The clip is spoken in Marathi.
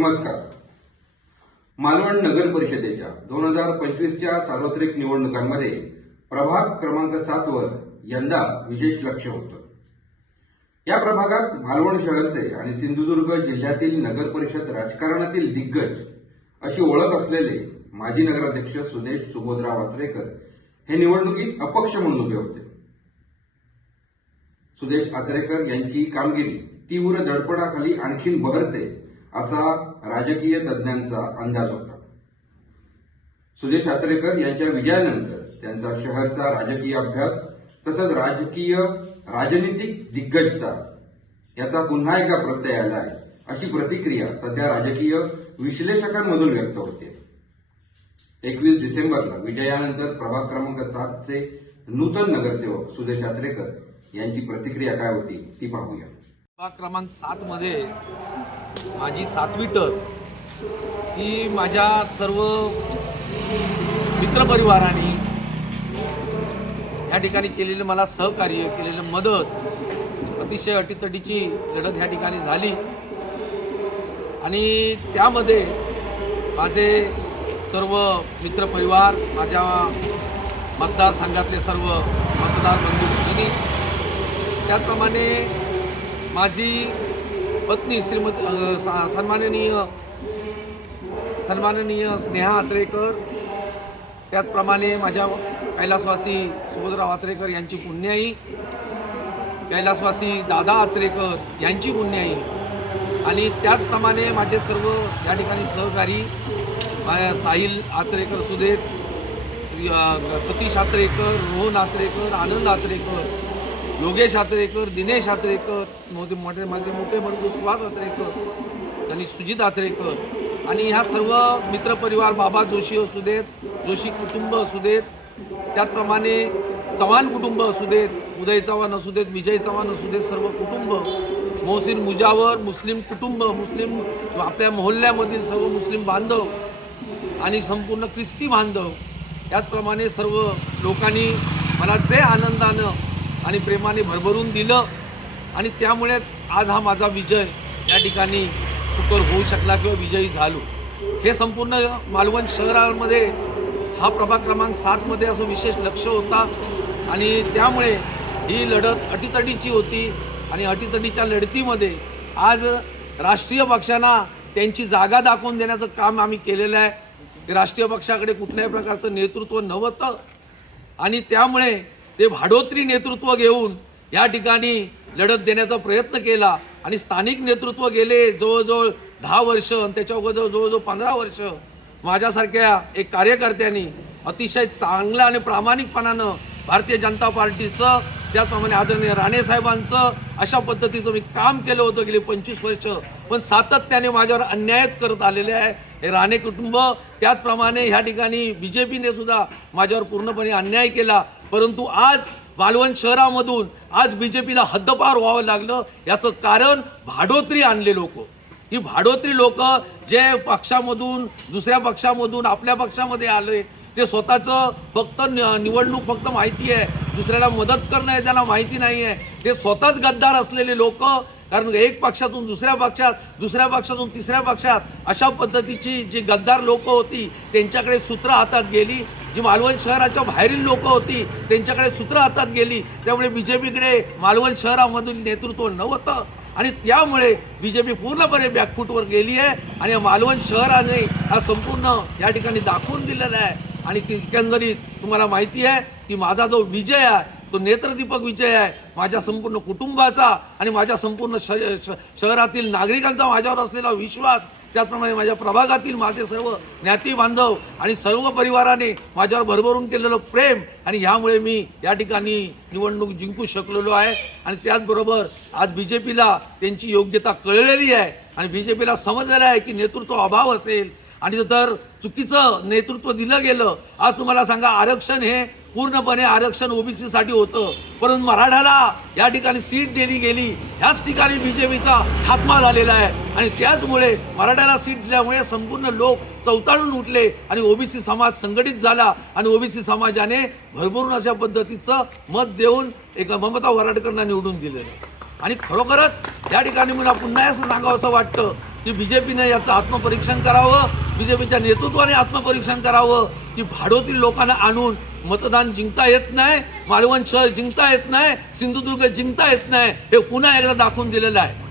नमस्कार. मालवण नगर परिषदेच्या दोन हजार पंचवीसच्या सार्वत्रिक निवडणुकांमध्ये प्रभाग क्रमांक सातवर यंदा विशेष लक्ष होतं. या प्रभागात मालवण शहरचे आणि सिंधुदुर्ग जिल्ह्यातील नगर परिषद राजकारणातील दिग्गज अशी ओळख असलेले माजी नगराध्यक्ष सुदेश सुबोधराव आचरेकर हे निवडणुकीत अपक्ष म्हणून उभे होते. सुदेश आचरेकर यांची कामगिरी तीव्र दडपणाखाली आणखीन बहरते असा राजकीय तज्ज्ञांचा अंदाज होता. सुजय आचरेकर यांच्या विजयानंतर त्यांचा शहरचा राजकीय अभ्यास तसंच राजकीय राजनीतिक दिग्गजता याचा पुन्हा एका प्रत्यय आला आहे अशी प्रतिक्रिया सध्या राजकीय विश्लेषकांमधून व्यक्त होते. एकवीस डिसेंबरला विजयानंतर प्रभाग क्रमांक सातचे नूतन नगरसेवक सुदेश आचरेकर यांची प्रतिक्रिया काय होती ती पाहूया. क्रमांक सातमध्ये माझी सातवी टर ही माझ्या सर्व मित्रपरिवाराने ह्या ठिकाणी केलेलं मला सहकार्य केलेलं मदत अतिशय अटीतटीची लढत ह्या ठिकाणी झाली. आणि त्यामध्ये माझे सर्व मित्रपरिवार माझ्या मतदारसंघातले सर्व मतदार बंधू भगिनी त्याचप्रमाणे माझी पत्नी श्रीमती सा- सन्माननीय सन्माननीय स्नेहा आचरेकर त्याचप्रमाणे माझ्या कैलासवासी सुभद्राव आचरेकर यांची पुण्याई कैलासवासी दादा आचरेकर यांची पुण्याई आणि त्याचप्रमाणे माझे सर्व या ठिकाणी सहकारी माझ्या साहिल आचरेकर सुदेत सतीश आचरेकर रोहन आचरेकर आनंद आचरेकर योगेश आचरेकर दिनेश आचरेकर मोठे मोठे माझे मोठे बंधू सुहास आचरेकर आणि सुजित आचरेकर आणि ह्या सर्व मित्रपरिवार बाबा जोशी असू देत जोशी कुटुंब असू देत त्याचप्रमाणे चव्हाण कुटुंब असू देत उदय चव्हाण असुदेत विजय चव्हाण असुदेत सर्व कुटुंब मोहसिन मुजावर मुस्लिम कुटुंब मुस्लिम आपल्या मोहल्ल्यामधील सर्व मुस्लिम बांधव आणि संपूर्ण ख्रिस्ती बांधव त्याचप्रमाणे सर्व लोकांनी मला जे आनंदानं आणि प्रेमाने भरभरून दिलं. आणि त्यामुळेच आज हा माझा विजय या ठिकाणी सुकर होऊ शकला किंवा विजयी झालो. हे संपूर्ण मालवण शहरामध्ये हा प्रभाग क्रमांक सातमध्ये असं विशेष लक्ष होता. आणि त्यामुळे ही लढत अटीतटीची होती. आणि अटीतटीच्या लढतीमध्ये आज राष्ट्रीय पक्षांना त्यांची जागा दाखवून देण्याचं काम आम्ही केलेलं आहे. राष्ट्रीय पक्षाकडे कुठल्याही प्रकारचं नेतृत्व नव्हतं. आणि त्यामुळे ते भाडोत्री नेतृत्व घेऊन या ठिकाणी लढत देण्याचा प्रयत्न केला आणि स्थानिक नेतृत्व गेले जवळजवळ दहा वर्ष आणि त्याच्या अगोदर जवळजवळ पंधरा वर्ष माझ्यासारख्या एक कार्यकर्त्यांनी अतिशय चांगलं आणि प्रामाणिकपणानं भारतीय जनता पार्टीचं त्याचप्रमाणे आदरणीय राणेसाहेबांचं अशा पद्धतीचं मी काम केलं होतं गेली पंचवीस वर्ष. पण सातत्याने माझ्यावर अन्यायच करत आलेले आहे. हे राणे कुटुंब त्याचप्रमाणे ह्या ठिकाणी बी जे पीने सुद्धा माझ्यावर पूर्णपणे अन्याय केला. परंतु आज मालवण शहरामधून आज बी जे पीला हद्दपार व्हावं लागलं याचं कारण भाडोत्री आणले लोक. ही भाडोत्री लोक जे पक्षामधून दुसऱ्या पक्षामधून आपल्या पक्षामध्ये आले ते स्वतःचं फक्त नि- निवडणूक फक्त माहिती आहे. दुसऱ्याला मदत करणं आहे त्याला माहिती नाही आहे ते स्वतःच गद्दार असलेले लोक कारण एक पक्षातून दुसऱ्या पक्षात दुसऱ्या पक्षातून तिसऱ्या पक्षात अशा पद्धतीची जी गद्दार लोक होती त्यांच्याकडे सूत्र हातात गेली. जी मालवण शहराच्या बाहेरील लोक होती त्यांच्याकडे सूत्र हातात गेली. त्यामुळे बी जे पीकडे मालवण शहरामधील नेतृत्व नव्हतं. आणि त्यामुळे बी जे पी पूर्णपणे बॅकफूटवर गेली आहे. आणि या मालवण शहराने हा संपूर्ण या ठिकाणी दाखवून दिलेला आहे. आणि एकंदरीत तुम्हाला माहिती आहे की माझा जो विजय आहे तो नेत्रदीपक विजय आहे. माझ्या संपूर्ण कुटुंबाचा आणि माझ्या संपूर्ण श श- शहरातील नागरिकांचा माझ्यावर असलेला विश्वास त्याचप्रमाणे माझ्या प्रभागातील माझे सर्व ज्ञाती बांधव आणि सर्व परिवाराने माझ्यावर भरभरून केलेलं प्रेम आणि ह्यामुळे मी या ठिकाणी निवडणूक जिंकू शकलेलो आहे. आणि त्याचबरोबर आज बी जे पीला त्यांची योग्यता कळलेली आहे आणि बी जे पीला समजलेलं आहे की नेतृत्व अभाव असेल आणि जर चुकीचं नेतृत्व दिलं गेलं. आज तुम्हाला सांगा आरक्षण हे पूर्णपणे आरक्षण ओबीसीसाठी होतं. परंतु मराठाला या ठिकाणी सीट दिली गेली. ह्याच ठिकाणी बीजेपीचा खात्मा झालेला आहे. आणि त्याचमुळे मराठाला सीट दिल्यामुळे संपूर्ण लोक चौताळून उठले आणि ओबीसी समाज संघटित झाला. आणि ओबीसी समाजाने भरभरून अशा पद्धतीचं मत देऊन एक ममता वराडकरांना निवडून दिलेलं आणि खरोखरच या ठिकाणी मला पुन्हा असं सांगावं असं वाटतं की बी जे याचं आत्मपरीक्षण करावं बी जे पीच्या नेतृत्वाने आत्मपरीक्षण करावं की भाडोतील लोकांना आणून मतदान जिंकता येत नाही मालवण शहर जिंकता येत नाही सिंधुदुर्ग जिंकता येत नाही हे पुन्हा एकदा दाखवून दिलेलं आहे.